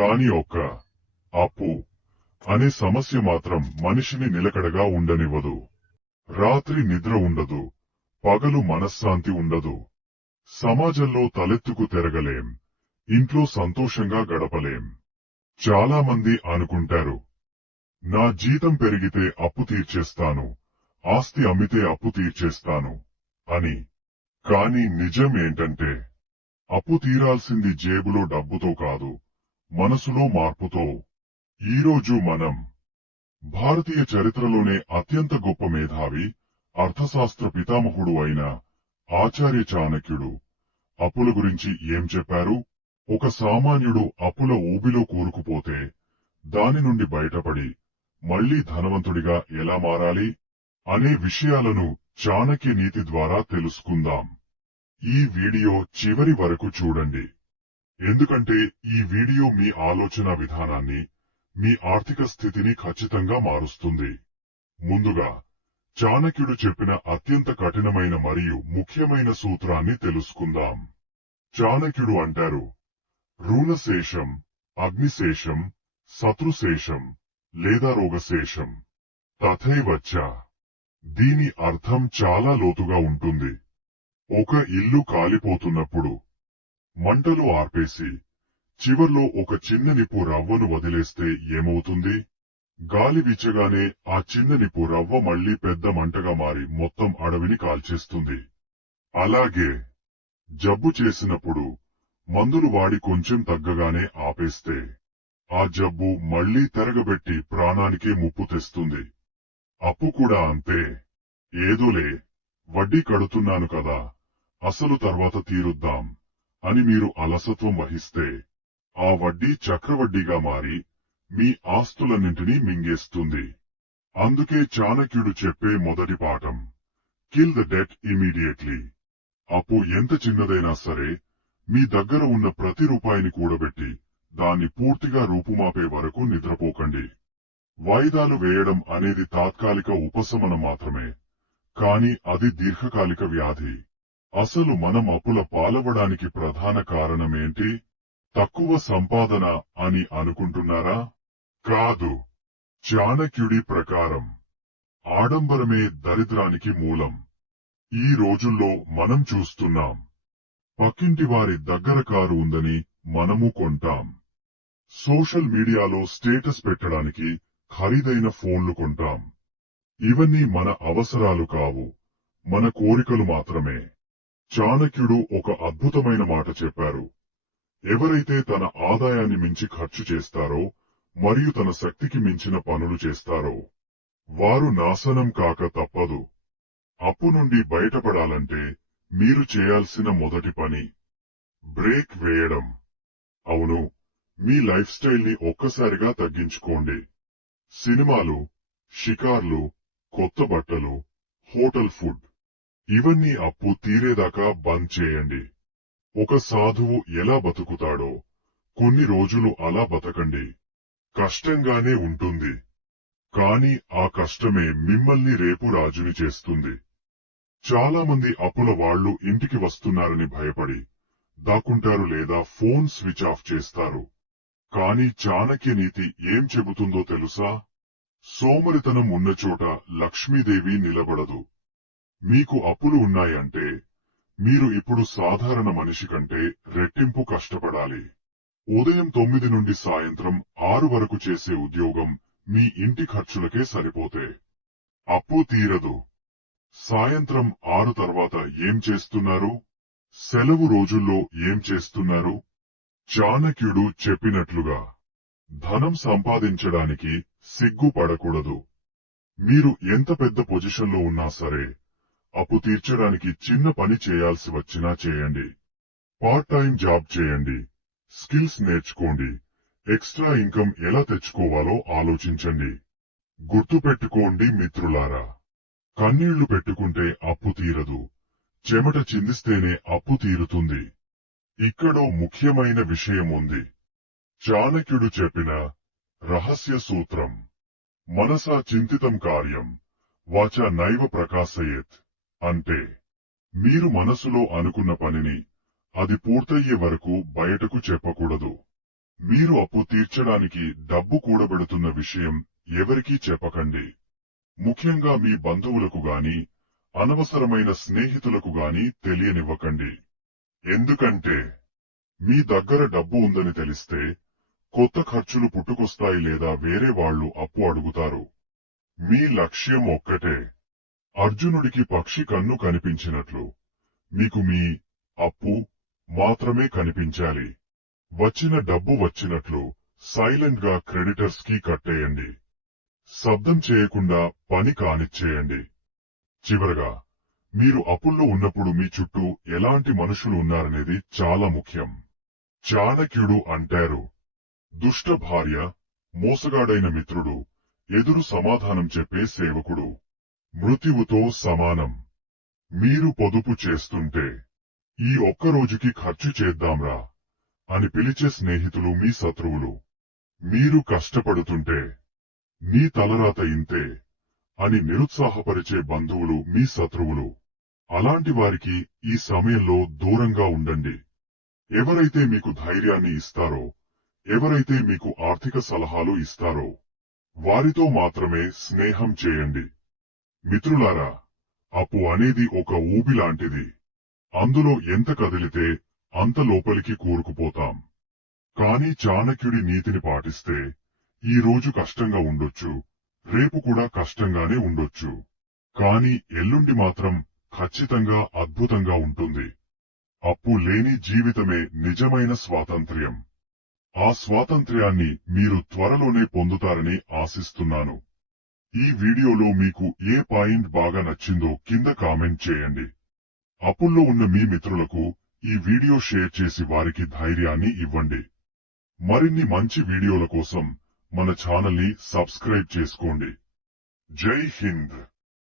కాని అప్పు అనే సమస్య మాత్రం మనిషిని నిలకడగా ఉండనివ్వదు. రాత్రి నిద్ర ఉండదు, పగలు మనశ్శాంతి ఉండదు. సమాజంలో తలెత్తుకు తిరగలేం, ఇంట్లో సంతోషంగా గడపలేం. చాలా మంది అనుకుంటారు, నా జీతం పెరిగితే అప్పు తీర్చేస్తాను, ఆస్తి అమ్మితే అప్పు తీర్చేస్తాను అని. కాని నిజం ఏంటంటే, అప్పు తీరాల్సింది జేబులో డబ్బుతో కాదు, మనసులో మార్పుతో. ఈరోజు మనం భారతీయ చరిత్రలోనే అత్యంత గొప్ప మేధావి, అర్థశాస్త్ర పితామహుడు అయిన ఆచార్య చాణక్యుడు అప్పుల గురించి ఏం చెప్పారు, ఒక సామాన్యుడు అప్పుల ఊబిలో కూరుకుపోతే దాని నుండి బయటపడి మళ్లీ ధనవంతుడిగా ఎలా మారాలి అనే విషయాలను చాణక్య నీతి ద్వారా తెలుసుకుందాం. ఈ వీడియో చివరి వరకు చూడండి, ఎందుకంటే ఈ వీడియో మీ ఆలోచన విధానాన్ని, మీ ఆర్థిక స్థితిని ఖచ్చితంగా మారుస్తుంది. ముందుగా చాణక్యుడు చెప్పిన అత్యంత కఠినమైన మరియు ముఖ్యమైన సూత్రాన్ని తెలుసుకుందాం. చాణక్యుడు అంటారు, రుణశేషం, అగ్నిశేషం, శత్రుశేషం లేదా రోగశేషం తథైవచ్చ. దీని అర్థం చాలా లోతుగా ఉంటుంది. ఒక ఇల్లు కాలిపోతున్నప్పుడు మంటలు ఆర్పేసి చివర్లో ఒక చిన్న నిప్పు రవ్వను వదిలేస్తే ఏమవుతుంది? గాలి వీచగానే ఆ చిన్న నిప్పు రవ్వ మళ్లీ పెద్ద మంటగా మారి మొత్తం అడవిని కాల్చేస్తుంది. అలాగే జబ్బు చేసినప్పుడు మందులు వాడి కొంచెం తగ్గగానే ఆపేస్తే ఆ జబ్బు మళ్లీ తిరగబెట్టి ప్రాణానికే ముప్పు తెస్తుంది. అప్పు కూడా అంతే. ఏదోలే, వడ్డీ కడుతున్నాను కదా, అసలు తర్వాత తీరుద్దాం అని మీరు అలసత్వం వహిస్తే ఆ వడ్డీ చక్రవడ్డీగా మారి మీ ఆస్తులన్నింటినీ మింగేస్తుంది. అందుకే చాణక్యుడు చెప్పే మొదటి పాఠం, కిల్ ద డెట్ ఇమీడియట్లీ. అప్పు ఎంత చిన్నదైనా సరే మీ దగ్గర ఉన్న ప్రతి రూపాయిని కూడబెట్టి దాన్ని పూర్తిగా రూపుమాపే వరకు నిద్రపోకండి. వాయిదాలు వేయడం అనేది తాత్కాలిక ఉపశమనం మాత్రమే, కాని అది దీర్ఘకాలిక వ్యాధి. అసలు మనం అప్పుల పాలవడానికి ప్రధాన కారణమేంటి? తక్కువ సంపాదన అని అనుకుంటున్నారా? కాదు. చాణక్యుడి ప్రకారం ఆడంబరమే దరిద్రానికి మూలం. ఈ రోజుల్లో మనం చూస్తున్నాం, పక్కింటి వారి దగ్గర కారు ఉందని మనము కొంటాం. సోషల్ మీడియాలో స్టేటస్ పెట్టడానికి ఖరీదైన ఫోన్లు కొంటాం. ఇవన్నీ మన అవసరాలు కావు, మన కోరికలు మాత్రమే. చాణక్యుడు ఒక అద్భుతమైన మాట చెప్పారు. ఎవరైతే తన ఆదాయాన్ని మించి ఖర్చు చేస్తారో మరియు తన శక్తికి మించిన పనులు చేస్తారో వారు నాశనం కాక తప్పదు. అప్పు నుండి బయటపడాలంటే మీరు చేయాల్సిన మొదటి పని బ్రేక్ వేయడం. అవును, మీ లైఫ్ స్టైల్ని ఒక్కసారిగా తగ్గించుకోండి. సినిమాలు, షికార్లు, కొత్త బట్టలు, హోటల్ ఫుడ్ ఇవన్నీ అప్పు తీరేదాకా బంద్ చేయండి. ఒక సాధువు ఎలా బతుకుతాడో కొన్ని రోజులు అలా బతకండి. కష్టంగానే ఉంటుంది, కాని ఆ కష్టమే మిమ్మల్ని రేపు రాజుని చేస్తుంది. చాలా మంది అప్పుల వాళ్లు ఇంటికి వస్తున్నారని భయపడి దాక్కుంటారు లేదా ఫోన్ స్విచ్ ఆఫ్ చేస్తారు. కాని చాణక్య నీతి ఏం చెబుతుందో తెలుసా? సోమరితనం ఉన్నచోట లక్ష్మీదేవి నిలబడదు. మీకు అప్పులు ఉన్నాయంటే మీరు ఇప్పుడు సాధారణ మనిషి కంటే రెట్టింపు కష్టపడాలి. ఉదయం 9 నుండి సాయంత్రం 6 వరకు చేసే ఉద్యోగం మీ ఇంటి ఖర్చులకే సరిపోతే అప్పు తీరదు. సాయంత్రం 6 తర్వాత ఏం చేస్తున్నారు? సెలవు రోజుల్లో ఏం చేస్తున్నారు? చాణక్యుడు చెప్పినట్లుగా ధనం సంపాదించడానికి సిగ్గుపడకూడదు. మీరు ఎంత పెద్ద పొజిషన్లో ఉన్నా సరే అప్పు తీర్చడానికి చిన్న పని చేయాల్సి వచ్చినా చేయండి. పార్ట్ టైం జాబ్ చేయండి, స్కిల్స్ నేర్చుకోండి, ఎక్స్ట్రా ఇన్కమ్ ఎలా తెచ్చుకోవాలో ఆలోచించండి. గుర్తుపెట్టుకోండి మిత్రులారా, కన్నీళ్లు పెట్టుకుంటే అప్పు తీరదు, చెమట చిందిస్తేనే అప్పు తీరుతుంది. ఇక్కడో ముఖ్యమైన విషయం ఉంది. చాణక్యుడు చెప్పిన రహస్య సూత్రం, మనసా చింతితం కార్యం వాచా నైవ ప్రకాశయేత్. అంటే మీరు మనసులో అనుకున్న పనిని అది పూర్తయ్యే వరకు బయటకు చెప్పకూడదు. మీరు అప్పు తీర్చడానికి డబ్బు కూడబెడుతున్న విషయం ఎవరికీ చెప్పకండి. ముఖ్యంగా మీ బంధువులకు గాని, అనవసరమైన స్నేహితులకు గాని తెలియనివ్వకండి. ఎందుకంటే మీ దగ్గర డబ్బు ఉందని తెలిస్తే కొత్త ఖర్చులు పుట్టుకొస్తాయి లేదా వేరే వాళ్ళు అప్పు అడుగుతారు. మీ లక్ష్యం ఒక్కటే. అర్జునుడికి పక్షి కన్ను కనిపించినట్లు మీకు మీ అప్పు మాత్రమే కనిపించాలి. వచ్చిన డబ్బు వచ్చినట్లు సైలెంట్ గా క్రెడిటర్స్ కి కట్టేయండి. శబ్దం చేయకుండా పని కానిచ్చేయండి. చివరగా మీరు అప్పుల్లో ఉన్నప్పుడు మీ చుట్టూ ఎలాంటి మనుషులు ఉన్నారనేది చాలా ముఖ్యం. చాణక్యుడు అంటారు, దుష్ట భార్య, మోసగాడైన మిత్రుడు, ఎదురు సమాధానం చెప్పే సేవకుడు మృత్యువుతో సమానం. మీరు పొదుపు చేస్తుంటే ఈ ఒక్కరోజుకి ఖర్చు చేద్దాంరా అని పిలిచే స్నేహితులు మీ శత్రువులు. మీరు కష్టపడుతుంటే మీ తలరాత ఇంతే అని నిరుత్సాహపరిచే బంధువులు మీ శత్రువులు. అలాంటి వారికి ఈ సమయంలో దూరంగా ఉండండి. ఎవరైతే మీకు ధైర్యాన్ని ఇస్తారో, ఎవరైతే మీకు ఆర్థిక సలహాలు ఇస్తారో వారితో మాత్రమే స్నేహం చేయండి. మిత్రులారా, అప్పు అనేది ఒక ఊబిలాంటిది. అందులో ఎంత కదిలితే అంత లోపలికి కూరుకుపోతాం. కానీ చాణక్యుడి నీతిని పాటిస్తే ఈ రోజు కష్టంగా ఉండొచ్చు, రేపు కూడా కష్టంగానే ఉండొచ్చు. కానీ ఎల్లుండి మాత్రం ఖచ్చితంగా అద్భుతంగా ఉంటుంది. అప్పు లేని జీవితమే నిజమైన స్వాతంత్ర్యం. ఆ స్వాతంత్ర్యాన్ని మీరు త్వరలోనే పొందుతారని ఆశిస్తున్నాను. ఈ వీడియోలో మీకు ఏ పాయింట్ బాగా నచ్చిందో కింద కామెంట్ చేయండి. అప్పుల్లో ఉన్న మీ మిత్రులకు ఈ వీడియో షేర్ చేసి వారికి ధైర్యాన్ని ఇవ్వండి. మరిన్ని మంచి వీడియోల కోసం మన ఛానల్ని సబ్స్క్రైబ్ చేసుకోండి. జై హింద్.